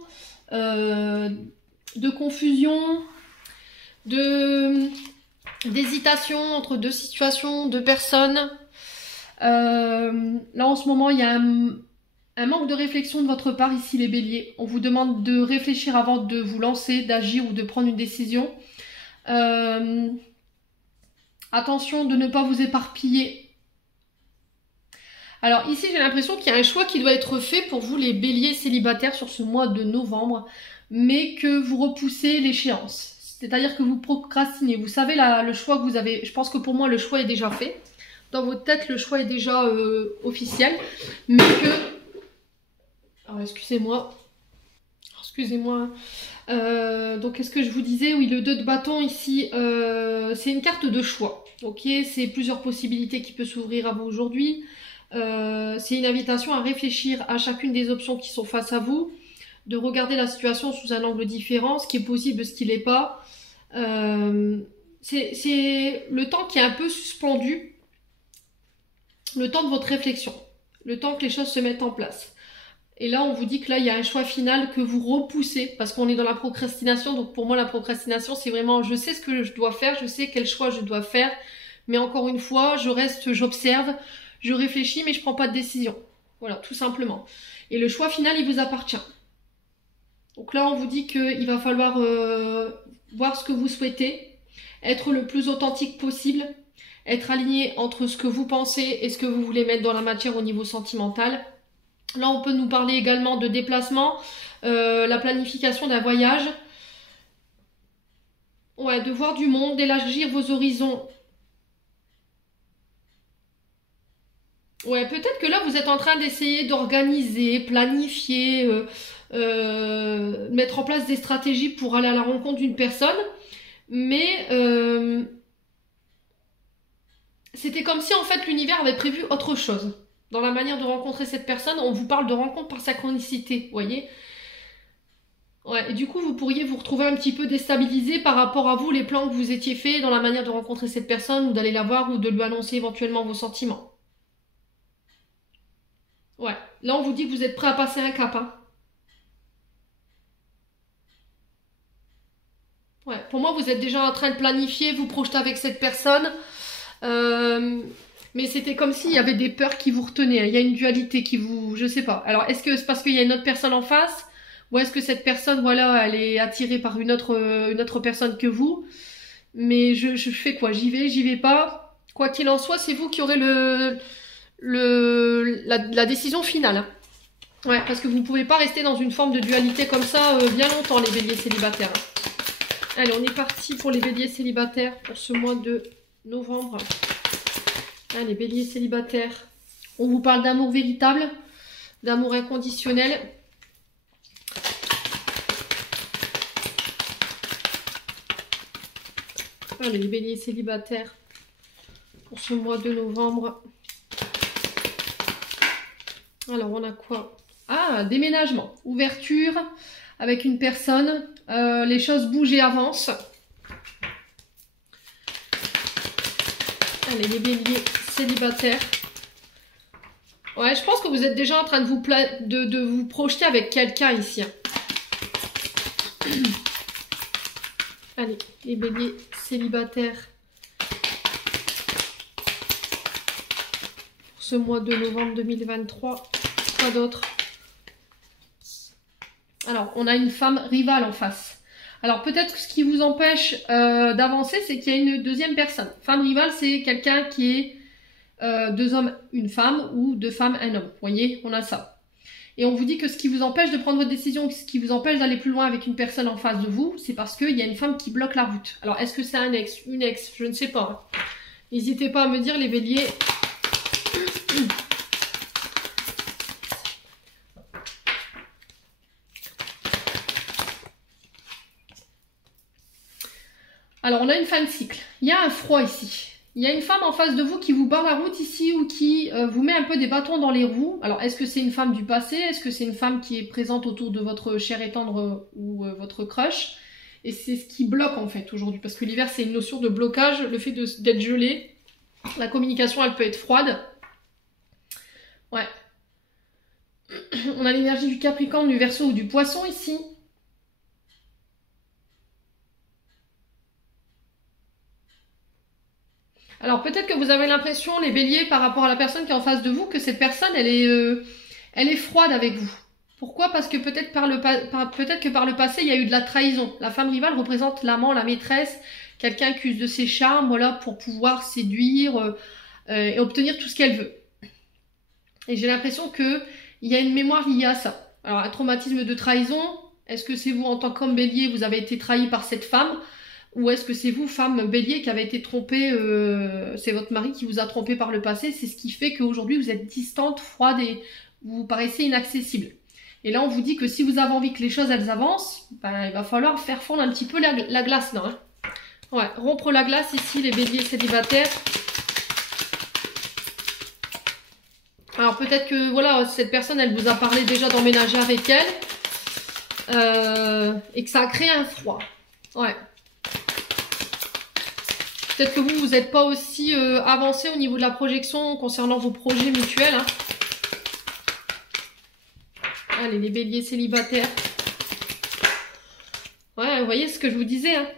de confusion, d'hésitation entre deux situations, deux personnes. Là, en ce moment, il y a un manque de réflexion de votre part ici, les béliers. On vous demande de réfléchir avant de vous lancer, d'agir ou de prendre une décision. Attention de ne pas vous éparpiller. Alors ici, j'ai l'impression qu'il y a un choix qui doit être fait pour vous, les béliers célibataires, sur ce mois de novembre, mais que vous repoussez l'échéance. C'est-à-dire que vous procrastinez. Vous savez le choix que vous avez. Je pense que pour moi, le choix est déjà fait. Dans votre tête, le choix est déjà officiel. Mais que... Alors, excusez-moi. Donc, qu'est-ce que je vous disais? Oui, le 2 de bâton ici, c'est une carte de choix. Ok, c'est plusieurs possibilités qui peuvent s'ouvrir à vous aujourd'hui. C'est une invitation à réfléchir à chacune des options qui sont face à vous, de regarder la situation sous un angle différent, ce qui est possible, ce qui n'est pas. C'est le temps qui est un peu suspendu, le temps de votre réflexion, le temps que les choses se mettent en place. Et là, on vous dit que là, il y a un choix final que vous repoussez, parce qu'on est dans la procrastination. Donc pour moi, la procrastination, c'est vraiment, je sais ce que je dois faire, je sais quel choix je dois faire, mais encore une fois, je reste, j'observe, je réfléchis, mais je prends pas de décision. Voilà, tout simplement. Et le choix final, il vous appartient. Donc là, on vous dit qu'il va falloir voir ce que vous souhaitez, être le plus authentique possible, être aligné entre ce que vous pensez et ce que vous voulez mettre dans la matière au niveau sentimental. Là, on peut nous parler également de déplacement, la planification d'un voyage. Ouais, de voir du monde, d'élargir vos horizons. Ouais, peut-être que là, vous êtes en train d'essayer d'organiser, planifier, mettre en place des stratégies pour aller à la rencontre d'une personne. Mais c'était comme si, en fait, l'univers avait prévu autre chose. Dans la manière de rencontrer cette personne, on vous parle de rencontre par synchronicité, vous voyez. Ouais, et du coup, vous pourriez vous retrouver un petit peu déstabilisé par rapport à vous, les plans que vous étiez faits dans la manière de rencontrer cette personne, ou d'aller la voir, ou de lui annoncer éventuellement vos sentiments. Ouais, là on vous dit que vous êtes prêt à passer un cap. Hein. Ouais, pour moi vous êtes déjà en train de planifier, vous projeter avec cette personne. Mais c'était comme s'il y avait des peurs qui vous retenaient. Hein. Il y a une dualité qui vous... Je sais pas. Alors, est-ce que c'est parce qu'il y a une autre personne en face? Ou est-ce que cette personne, voilà, elle est attirée par une autre personne que vous? Mais je fais quoi? J'y vais pas. Quoi qu'il en soit, c'est vous qui aurez la décision finale. Hein. Ouais, parce que vous ne pouvez pas rester dans une forme de dualité comme ça bien longtemps, les béliers célibataires. Allez, on est parti pour les béliers célibataires pour ce mois de novembre. Ah, les béliers célibataires. On vous parle d'amour véritable, d'amour inconditionnel. Allez, les béliers célibataires pour ce mois de novembre. Alors, on a quoi? Ah, déménagement, ouverture avec une personne, les choses bougent et avancent. Allez, les béliers célibataires. Ouais, je pense que vous êtes déjà en train de vous projeter avec quelqu'un ici. Allez, les béliers célibataires. Pour ce mois de novembre 2023. Quoi d'autre? Alors, on a une femme rivale en face. Alors, peut-être que ce qui vous empêche d'avancer, c'est qu'il y a une deuxième personne. Femme rivale, c'est quelqu'un qui est deux hommes, une femme, ou deux femmes, un homme. Vous voyez, on a ça. Et on vous dit que ce qui vous empêche de prendre votre décision, ce qui vous empêche d'aller plus loin avec une personne en face de vous, c'est parce qu'il y a une femme qui bloque la route. Alors, est-ce que c'est un ex, une ex? Je ne sais pas. Hein. N'hésitez pas à me dire, les béliers. Alors, on a une fin de cycle. Il y a un froid ici. Il y a une femme en face de vous qui vous barre la route ici ou qui vous met un peu des bâtons dans les roues. Alors, est-ce que c'est une femme du passé? Est-ce que c'est une femme qui est présente autour de votre cher et tendre ou votre crush? Et c'est ce qui bloque en fait aujourd'hui. Parce que l'hiver, c'est une notion de blocage, le fait d'être gelé. La communication, elle peut être froide. Ouais. On a l'énergie du Capricorne, du Verseau ou du Poisson ici. Alors peut-être que vous avez l'impression, les béliers, par rapport à la personne qui est en face de vous, que cette personne, elle est froide avec vous. Pourquoi? Parce que peut-être que par le passé, il y a eu de la trahison. La femme rivale représente l'amant, la maîtresse, quelqu'un qui use de ses charmes, voilà, pour pouvoir séduire et obtenir tout ce qu'elle veut. Et j'ai l'impression qu'il y a une mémoire liée à ça. Alors un traumatisme de trahison, est-ce que c'est vous en tant qu'homme bélier, vous avez été trahi par cette femme? Ou est-ce que c'est vous, femme bélier, qui avez été trompée, c'est votre mari qui vous a trompé par le passé, c'est ce qui fait qu'aujourd'hui vous êtes distante, froide et vous paraissez inaccessible. Et là on vous dit que si vous avez envie que les choses elles avancent, ben, il va falloir faire fondre un petit peu la glace là. Hein. Ouais, rompre la glace ici les béliers célibataires. Alors peut-être que voilà, cette personne elle vous a parlé déjà d'emménager avec elle et que ça a créé un froid. Ouais. Peut-être que vous n'êtes pas aussi avancé au niveau de la projection concernant vos projets mutuels. Hein. Allez, les béliers célibataires. Ouais, vous voyez ce que je vous disais. Hein.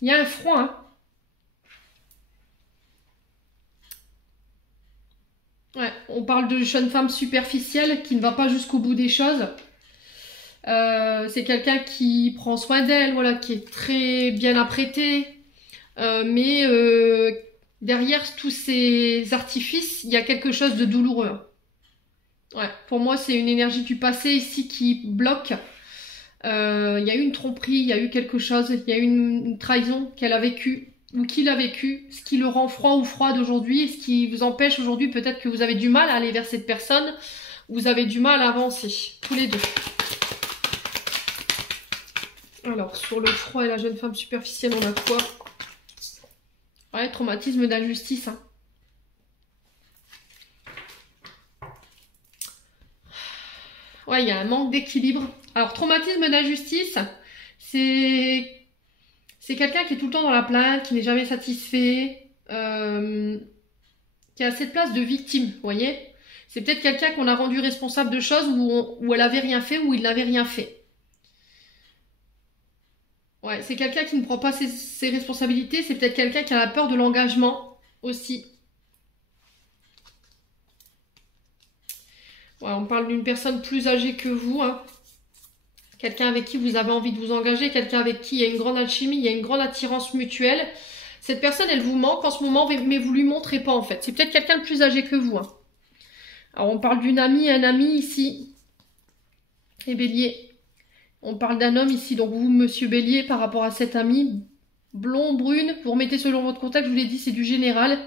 Il y a un froid. Hein. Ouais, on parle de jeune femme superficielle qui ne va pas jusqu'au bout des choses. C'est quelqu'un qui prend soin d'elle, voilà, qui est très bien apprêté. Mais derrière tous ces artifices, il y a quelque chose de douloureux. Ouais, pour moi, c'est une énergie du passé ici qui bloque. Il y a eu une tromperie, il y a eu quelque chose, il y a eu une trahison qu'elle a vécue ou qu'il a vécu, ce qui le rend froid ou froide aujourd'hui, et ce qui vous empêche aujourd'hui, peut-être que vous avez du mal à aller vers cette personne, vous avez du mal à avancer, tous les deux. Alors, sur le froid et la jeune femme superficielle, on a quoi? Ouais, traumatisme d'injustice. Hein. Ouais, il y a un manque d'équilibre. Alors, traumatisme d'injustice, c'est quelqu'un qui est tout le temps dans la plainte, qui n'est jamais satisfait, qui a cette place de victime, vous voyez? C'est peut-être quelqu'un qu'on a rendu responsable de choses où elle avait rien fait, où il n'avait rien fait. Ouais, c'est quelqu'un qui ne prend pas ses responsabilités, c'est peut-être quelqu'un qui a la peur de l'engagement aussi. Ouais, on parle d'une personne plus âgée que vous, hein. Quelqu'un avec qui vous avez envie de vous engager, quelqu'un avec qui il y a une grande alchimie, il y a une grande attirance mutuelle. Cette personne, elle vous manque en ce moment, mais vous lui montrez pas en fait. C'est peut-être quelqu'un de plus âgé que vous, hein. Alors on parle d'une amie, un ami ici. Et Bélier. On parle d'un homme ici, donc vous, monsieur Bélier, par rapport à cet ami, blond, brune, vous remettez selon votre contexte, je vous l'ai dit, c'est du général.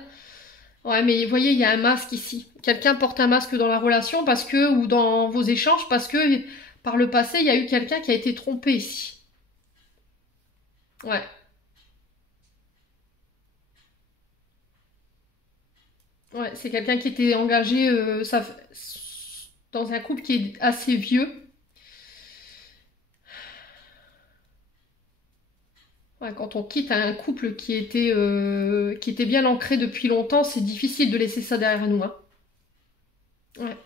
Ouais, mais vous voyez, il y a un masque ici. Quelqu'un porte un masque dans la relation parce que, ou dans vos échanges, parce que par le passé, il y a eu quelqu'un qui a été trompé ici. Ouais. Ouais, c'est quelqu'un qui était engagé dans un couple qui est assez vieux. Ouais, quand on quitte un couple qui était bien ancré depuis longtemps, c'est difficile de laisser ça derrière nous, hein. Ouais.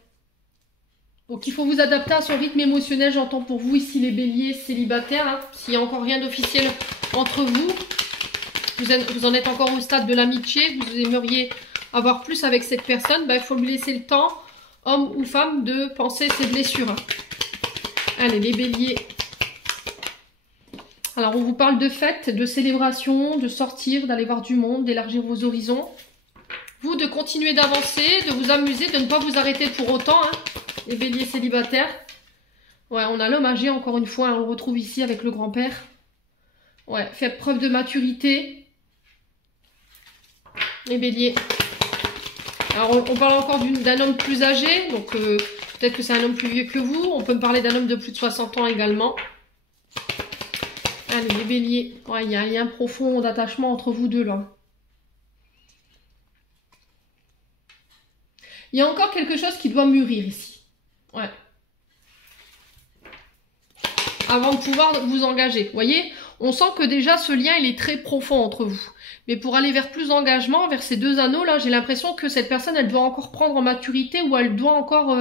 Donc il faut vous adapter à son rythme émotionnel, j'entends pour vous ici les béliers célibataires, hein. S'il n'y a encore rien d'officiel entre vous, vous en êtes encore au stade de l'amitié, vous aimeriez avoir plus avec cette personne, ben, il faut lui laisser le temps, homme ou femme, de penser ses blessures, hein. Allez, les béliers. Alors, on vous parle de fêtes, de célébrations, de sortir, d'aller voir du monde, d'élargir vos horizons. Vous, de continuer d'avancer, de vous amuser, de ne pas vous arrêter pour autant, hein, les béliers célibataires. Ouais, on a l'homme âgé, encore une fois, hein, on le retrouve ici avec le grand-père. Ouais, faites preuve de maturité. Les béliers. Alors, on parle encore d'un homme plus âgé, donc peut-être que c'est un homme plus vieux que vous. On peut me parler d'un homme de plus de 60 ans également. Allez, les béliers. Ouais, il y a un lien profond d'attachement entre vous deux, là. Il y a encore quelque chose qui doit mûrir ici. Ouais. Avant de pouvoir vous engager. Vous voyez, on sent que déjà ce lien, il est très profond entre vous. Mais pour aller vers plus d'engagement, vers ces deux anneaux, là, j'ai l'impression que cette personne, elle doit encore prendre en maturité ou elle doit encore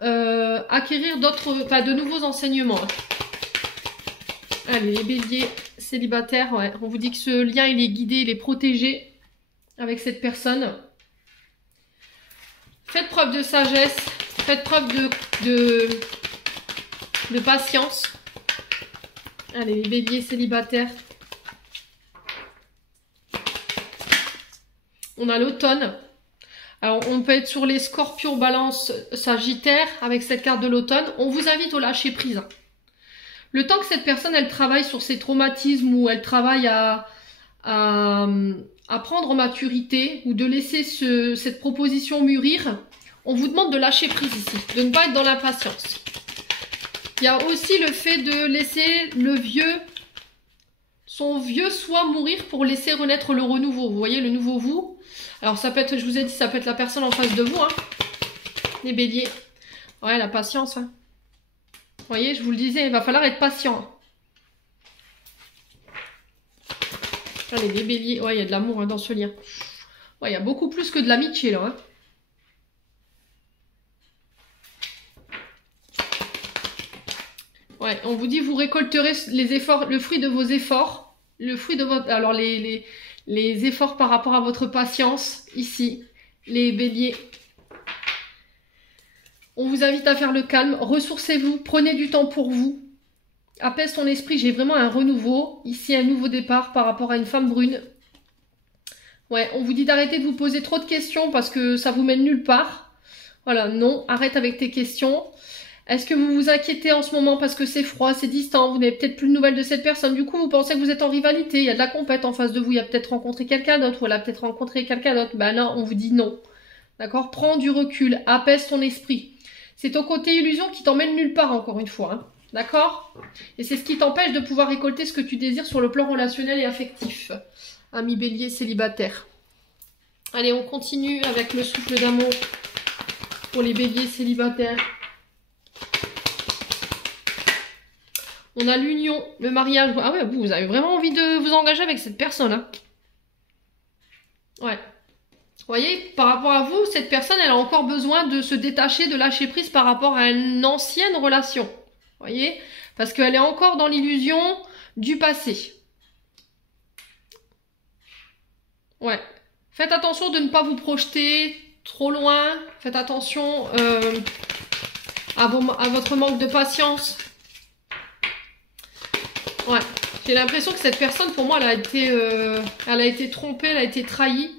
acquérir de nouveaux enseignements. Allez, les béliers célibataires, ouais. On vous dit que ce lien, il est guidé, il est protégé avec cette personne. Faites preuve de sagesse, faites preuve de patience. Allez, les béliers célibataires. On a l'automne. Alors, on peut être sur les scorpions, balance, sagittaire avec cette carte de l'automne. On vous invite au lâcher prise. Le temps que cette personne, elle travaille sur ses traumatismes ou elle travaille à prendre en maturité ou de laisser cette proposition mûrir, on vous demande de lâcher prise ici, de ne pas être dans l'impatience. Il y a aussi le fait de laisser son vieux soi mourir pour laisser renaître le renouveau. Vous voyez, le nouveau vous. Alors ça peut être, je vous ai dit, ça peut être la personne en face de vous, hein. Les béliers. Ouais, la patience, hein. Vous voyez, je vous le disais, il va falloir être patient. Allez, les béliers. Ouais, il y a de l'amour, hein, dans ce lien. Ouais, il y a beaucoup plus que de l'amitié, là, hein. Ouais, on vous dit, vous récolterez les efforts, le fruit de vos efforts. Le fruit de votre... Alors, les efforts par rapport à votre patience, ici. Les béliers. On vous invite à faire le calme, ressourcez-vous, prenez du temps pour vous. Apaise ton esprit, j'ai vraiment un renouveau. Ici, un nouveau départ par rapport à une femme brune. Ouais, on vous dit d'arrêter de vous poser trop de questions parce que ça vous mène nulle part. Voilà, non, arrête avec tes questions. Est-ce que vous vous inquiétez en ce moment parce que c'est froid, c'est distant, vous n'avez peut-être plus de nouvelles de cette personne. Du coup, vous pensez que vous êtes en rivalité, il y a de la compète en face de vous, il y a peut-être rencontré quelqu'un d'autre ou elle a peut-être rencontré quelqu'un d'autre. Ben non, on vous dit non. D'accord? Prends du recul, apaise ton esprit. C'est ton côté illusion qui t'emmène nulle part, encore une fois, hein. D'accord? Et c'est ce qui t'empêche de pouvoir récolter ce que tu désires sur le plan relationnel et affectif. Ami bélier célibataire. Allez, on continue avec le souffle d'amour pour les béliers célibataires. On a l'union, le mariage. Ah ouais, vous avez vraiment envie de vous engager avec cette personne, hein. Ouais. Vous voyez, par rapport à vous, cette personne, elle a encore besoin de se détacher, de lâcher prise par rapport à une ancienne relation. Vous voyez? Parce qu'elle est encore dans l'illusion du passé. Ouais. Faites attention de ne pas vous projeter trop loin. Faites attention à votre manque de patience. Ouais, j'ai l'impression que cette personne, pour moi, elle a été trompée, elle a été trahie.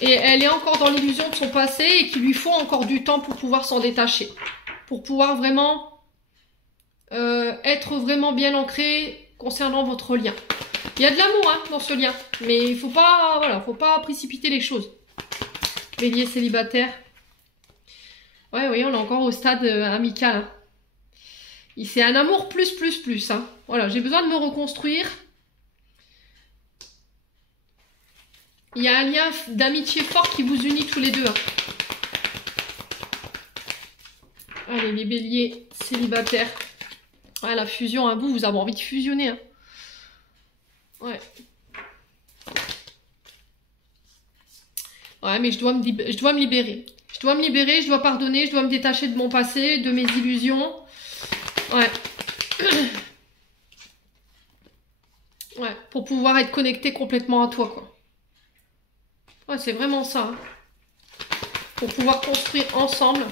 Et elle est encore dans l'illusion de son passé et qu'il lui faut encore du temps pour pouvoir s'en détacher. Pour pouvoir vraiment être vraiment bien ancré concernant votre lien. Il y a de l'amour hein, dans ce lien, mais il faut pas, voilà, faut pas précipiter les choses. Bélier célibataire. Ouais, oui, on est encore au stade amical. Hein. C'est un amour plus. Hein. Voilà, j'ai besoin de me reconstruire. Il y a un lien d'amitié fort qui vous unit tous les deux. Hein. Allez, les béliers célibataires. Ouais, la fusion, hein, vous avez envie de fusionner. Hein. Ouais. Ouais, mais je dois me libérer. Je dois me libérer, je dois pardonner, je dois me détacher de mon passé, de mes illusions. Ouais. Ouais, pour pouvoir être connecté complètement à toi, quoi. Ouais, c'est vraiment ça. Hein. Pour pouvoir construire ensemble.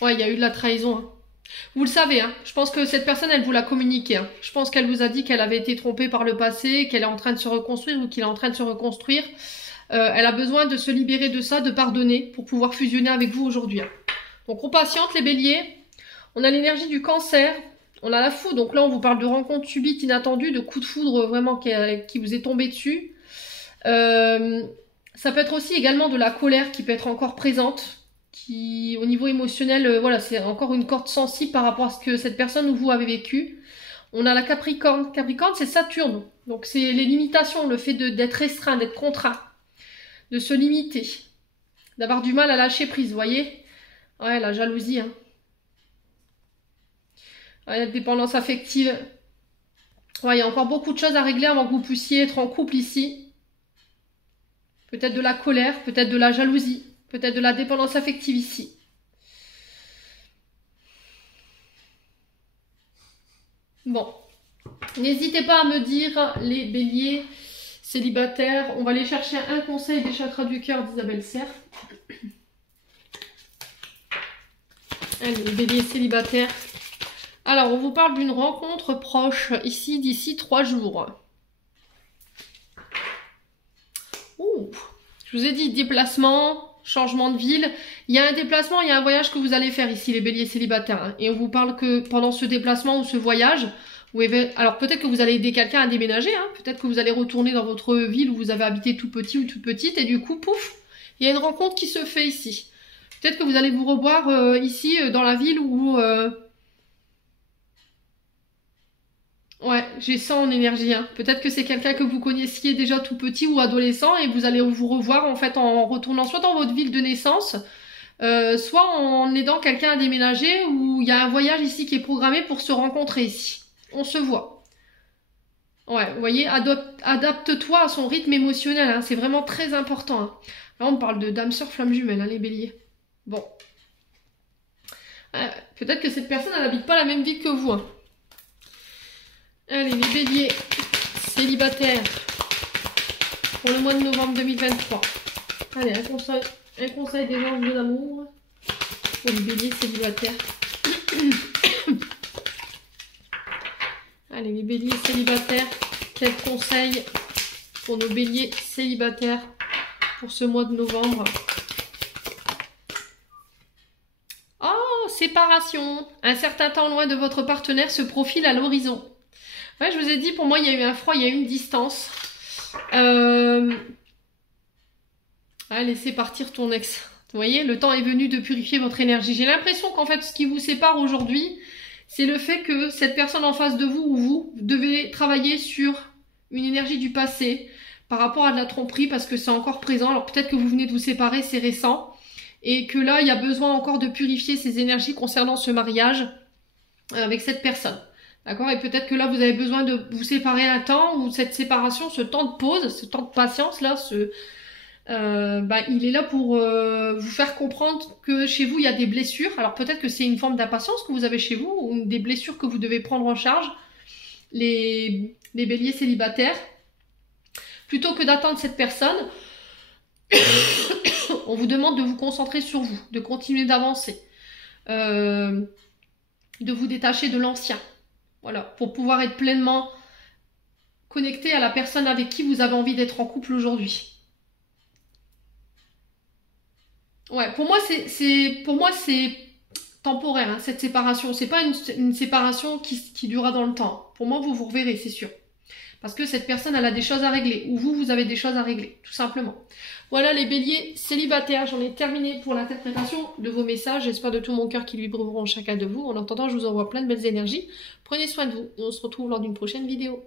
Ouais, il y a eu de la trahison. Hein. Vous le savez, hein. Je pense que cette personne, elle vous l'a communiqué. Hein. Je pense qu'elle vous a dit qu'elle avait été trompée par le passé, qu'elle est en train de se reconstruire ou qu'il est en train de se reconstruire. Elle a besoin de se libérer de ça, de pardonner pour pouvoir fusionner avec vous aujourd'hui. Hein. Donc on patiente les béliers. On a l'énergie du cancer. On a la foudre. Donc là, on vous parle de rencontres subites, inattendues, de coups de foudre vraiment qui vous est tombé dessus. Ça peut être aussi également de la colère qui peut être encore présente. Qui, au niveau émotionnel, voilà, c'est encore une corde sensible par rapport à ce que cette personne ou vous avez vécu. On a la Capricorne. Capricorne, c'est Saturne. Donc c'est les limitations, le fait d'être restreint, d'être contraint, de se limiter, d'avoir du mal à lâcher prise, vous voyez. Ouais, la jalousie. Hein. Ouais, la dépendance affective. Ouais, il y a encore beaucoup de choses à régler avant que vous puissiez être en couple ici. Peut-être de la colère, peut-être de la jalousie. Peut-être de la dépendance affective ici. Bon. N'hésitez pas à me dire, les béliers célibataires. On va aller chercher un conseil des chakras du cœur d'Isabelle Serre. Allez, les béliers célibataires. Alors, on vous parle d'une rencontre proche ici d'ici 3 jours. Ouh. Je vous ai dit déplacement. Changement de ville, il y a un déplacement, il y a un voyage que vous allez faire ici les béliers célibataires hein. Et on vous parle que pendant ce déplacement ou ce voyage, alors peut-être que vous allez aider quelqu'un à déménager, hein. Peut-être que vous allez retourner dans votre ville où vous avez habité tout petit ou toute petite et du coup pouf, il y a une rencontre qui se fait ici. Peut-être que vous allez vous revoir ici dans la ville où ouais, j'ai ça en énergie. Hein. Peut-être que c'est quelqu'un que vous connaissiez déjà tout petit ou adolescent et vous allez vous revoir en fait en retournant soit dans votre ville de naissance, soit en aidant quelqu'un à déménager ou il y a un voyage ici qui est programmé pour se rencontrer ici. On se voit. Ouais, vous voyez, adapte-toi à son rythme émotionnel. Hein. C'est vraiment très important. Hein. Là, on parle de dame sœur flamme jumelle, hein, les béliers. Bon. Peut-être que cette personne, elle n'habite pas la même ville que vous. Hein. Allez, les béliers célibataires pour le mois de novembre 2023. Allez, un conseil des anges de l'amour pour les béliers célibataires. Allez, les béliers célibataires, quel conseil pour nos béliers célibataires pour ce mois de novembre? Oh, séparation. Un certain temps loin de votre partenaire se profile à l'horizon. Ouais, je vous ai dit, pour moi, il y a eu un froid, il y a eu une distance. Laissez partir ton ex. Vous voyez, le temps est venu de purifier votre énergie. J'ai l'impression qu'en fait, ce qui vous sépare aujourd'hui, c'est le fait que cette personne en face de vous ou vous devez travailler sur une énergie du passé par rapport à de la tromperie parce que c'est encore présent. Alors peut-être que vous venez de vous séparer, c'est récent. Et que là, il y a besoin encore de purifier ces énergies concernant ce mariage avec cette personne. D'accord? Et peut-être que là, vous avez besoin de vous séparer un temps, ou cette séparation, ce temps de pause, ce temps de patience, là, il est là pour vous faire comprendre que chez vous, il y a des blessures. Alors peut-être que c'est une forme d'impatience que vous avez chez vous, ou des blessures que vous devez prendre en charge, les béliers célibataires. Plutôt que d'attendre cette personne, On vous demande de vous concentrer sur vous, de continuer d'avancer, de vous détacher de l'ancien. Voilà, pour pouvoir être pleinement connecté à la personne avec qui vous avez envie d'être en couple aujourd'hui. Ouais, pour moi c'est temporaire, hein, cette séparation. C'est pas une séparation qui durera dans le temps. Pour moi, vous vous reverrez, c'est sûr. Parce que cette personne, elle a des choses à régler. Ou vous, vous avez des choses à régler, tout simplement. Voilà les béliers célibataires. J'en ai terminé pour l'interprétation de vos messages. J'espère de tout mon cœur qu'ils vibreront chacun de vous. En attendant, je vous envoie plein de belles énergies. Prenez soin de vous et on se retrouve lors d'une prochaine vidéo.